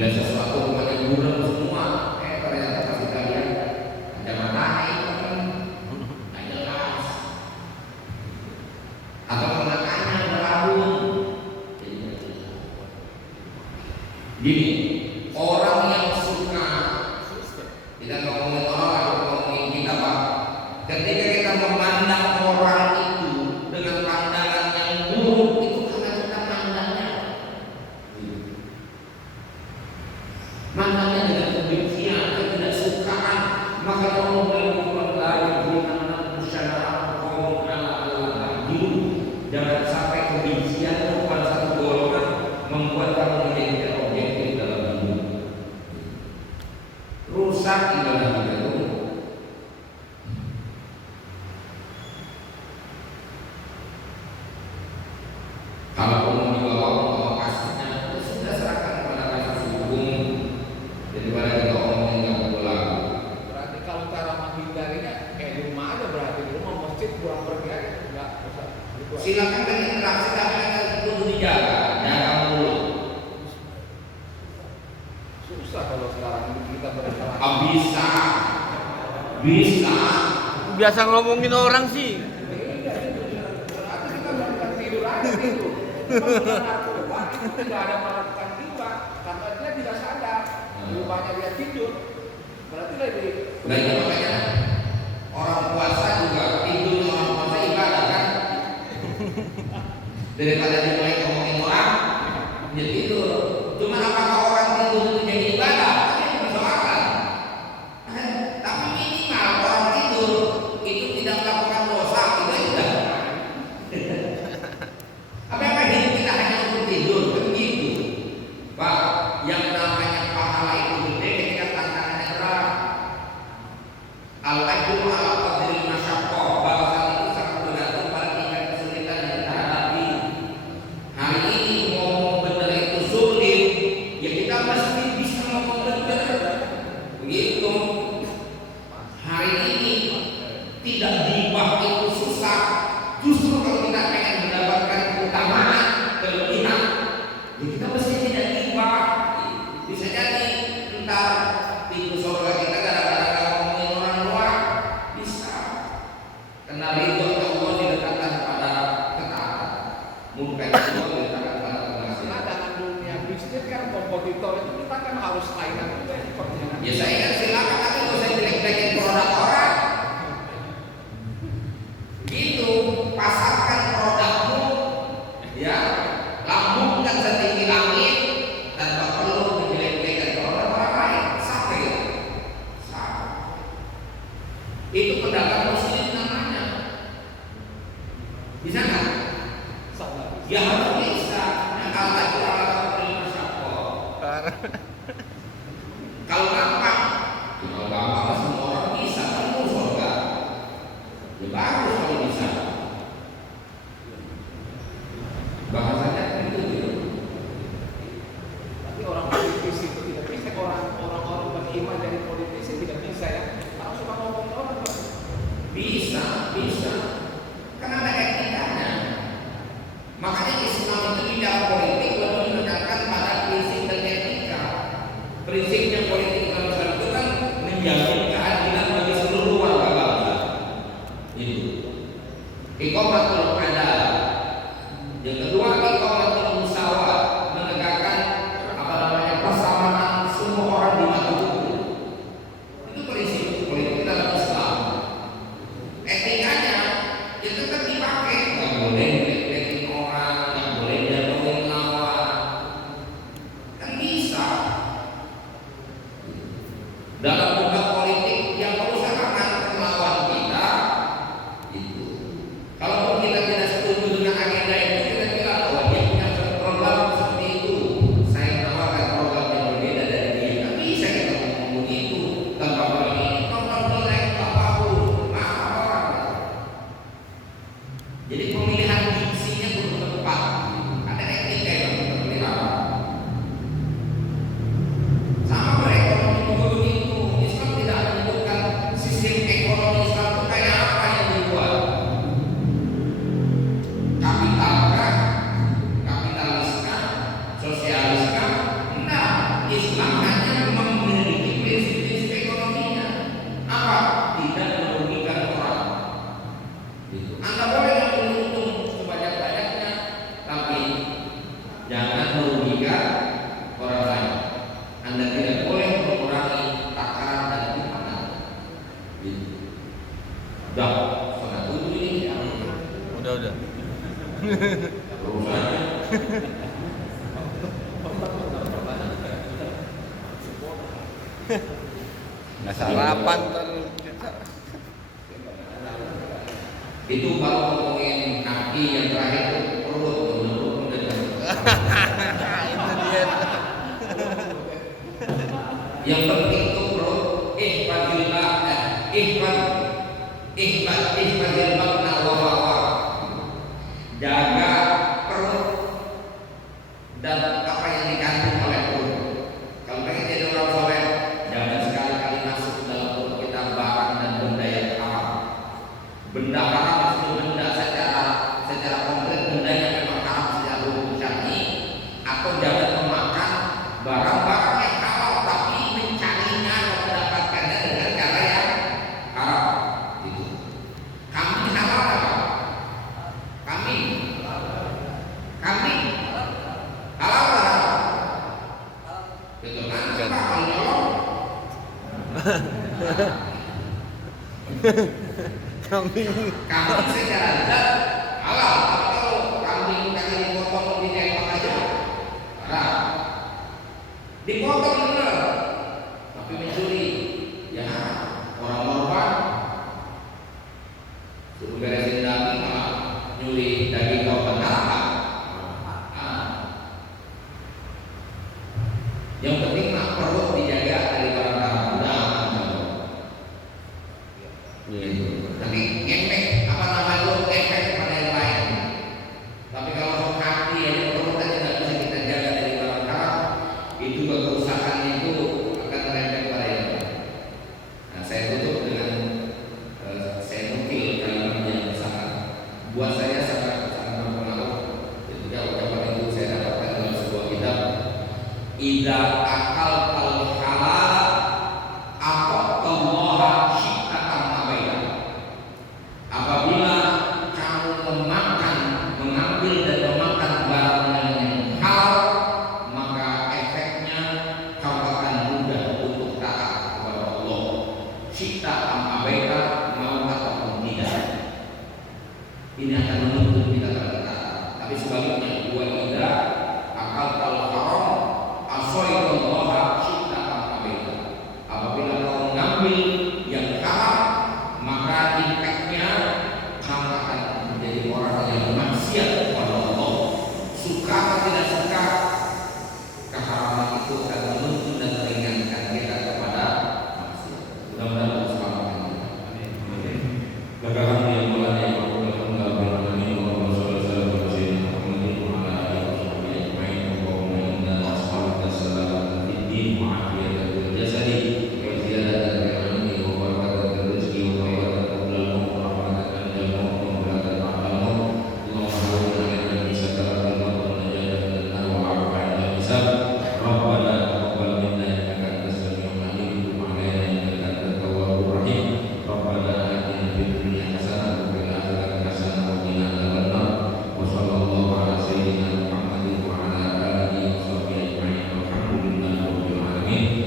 Lihat sesuatu rumahnya buram semua, ternyata pas kita lihat ada matanya, nggak jelas. Atau matanya berabun. Gini, orang yang suka, kita ngomongin orang atau ngomongin kita Pak, ketika kita memandang orang itu dengan pandangan yang buruk, itu karena kita mandangnya dengan kebencian, ketidaksukaan. Maka Allah melakukan ayat bagaimana musyawarah kaum ala jangan sampai kebencian kepada satu golongan membuat kamu menjadi objektif dalam hidup, rusak ibadah kita itu. Kalau mau dibawa kasusnya, ya sudah serahkan kepada kasus hukum daripada kita omongin yang pulang. Berarti kalau cara menghindarinya kayak di rumah aja, berarti di rumah masjid pulang pergi aja, enggak usah. Silakan berinteraksi tapi kita kudu dijaga, jaga mulut. Susah kalau sekarang kita berinteraksi. Bisa, bisa. Biasa ngomongin orang sih. Berarti kita melakukan tidur aja tidur. Narkoba itu tidak ada melakukan riba karena dia tidak sadar. Rupanya dia tidur. Berarti lebih. Baiknya makanya orang puasa juga tidur, orang puasa ibadah kan. Daripada dimulai ngomongin orang, dia tidur. Cuma apakah orang tidur itu jadi ibadah? Itu persoalan. Tapi minimal orang tidur itu tidak melakukan dosa, itu sudah. Apakah hidup kita hanya untuk tidur? Begitu, Pak. Yang namanya pahala itu gede ketika tantangannya berat. Al-ajru ala qadril masyaqqah, balasan itu sangat bergantung pada tingkat kesulitan yang kita hadapi. Hari ini ngomong benar itu sulit, ya kita mesti bisa ngomong benar. Begitu. Hari ini tidak gibah itu susah. Justru kalau kita pengen mendapatkan keutamaan, kelebihan, ya kita mesti tidak gibah. Bisa jadi ntar pintu surga kita gara-gara ngomongin orang luar, bisa. Karena ridho Allah diletakkan pada ketaatan, murka Allah diletakkan pada penghasilan. Nah, dalam dunia bisnis kan kompetitor itu kita kan harus saingan juga sepertinya. Ya saya kan silakan, tapi kalau saya jelek-jelekin produk orang, gitu. Pasarkan produkmu, ya, lambungkan setinggi langit tanpa perlu menjelek-jelekan produk orang lain. Sampai ya, itu pedagang muslim namanya. Bisa nggak? Ya harus bisa. Yang Allah itu ala masyaqqah. Kalau gampang, ya kalau gampang semua orang bisa, kan surga. Ya bagus kalau bisa. Bahasanya itu gitu. Tapi orang politisi itu tidak bisa, orang-orang beriman jadi politisi tidak bisa ya. Harus suka ngomong orang. Bisa. Kan ada etikanya. Makanya Islam itu tidak politik, lalu menekankan pada prinsip dan etika. Prinsipnya politik dalam tiga orang lain. Anda tidak boleh mengurangi takaran dan timbangan. Gitu. Udah, setengah tujuh ini. Udah. Urusannya. Nggak sarapan Itu baru ngomongin kaki, yang terakhir itu perut. itu dia. Yang penting itu perut. Ihfazil batna wa hawa. Jaga perut dan apa yang dikandung oleh perut. Kalau pengen jadi orang soleh, jangan sekali-kali masuk dalam perut kita barang dan benda yang haram. Benda haram itu benda secara konkret, benda yang memang haram secara hukum syar'i, atau jangan memakan barang-barang yang halal tapi mencarinya atau mendapatkannya dengan cara yang haram. Itu. Kambing halal apa? Kambing halal apa? Betul kan? Kalau nyolong Kambing secara zat halal. Kalau kambing kagak dipotong ditembak aja haram. Dipotong bener tapi mencuri ya orang korban suruh beresin daging malah nyuri daging korban haram. Yang penting mah perut dijaga dari barang haram. Tapi efek apa namanya itu efek kepada yang lain. Tapi kalau hati yang perut aja nggak bisa kita jaga dari barang haram, itu kerusakannya itu akan merembet pada yang lain. Nah, saya tutup dengan saya nukil kalimat yang sangat buat saya sangat berpengaruh. Ketika ucapan itu saya dapatkan dalam sebuah kitab. Idza akal al halal aqallaha syi'atan abaida. Apabila kamu mengambil dan memakan barang yang halal, maka efeknya kamu akan mudah untuk taat kepada Allah. Syi'atan abaida, mau ataupun tidak. Ini akan menuntut kita pada taat. Tapi sebaliknya, wa idza akal al haram asoidallaha syi'atan abaida. Apabila kau mengambil yang haram, maka impactnya kamu akan menjadi orang yang maksiat kepada Allah. Suka atau tidak suka, keharaman itu akan menuntun dan meringankan kita kepada maksiat. Mudah-mudahan Allah selamatkan kita. Bagaimana yang mulai yang Amin.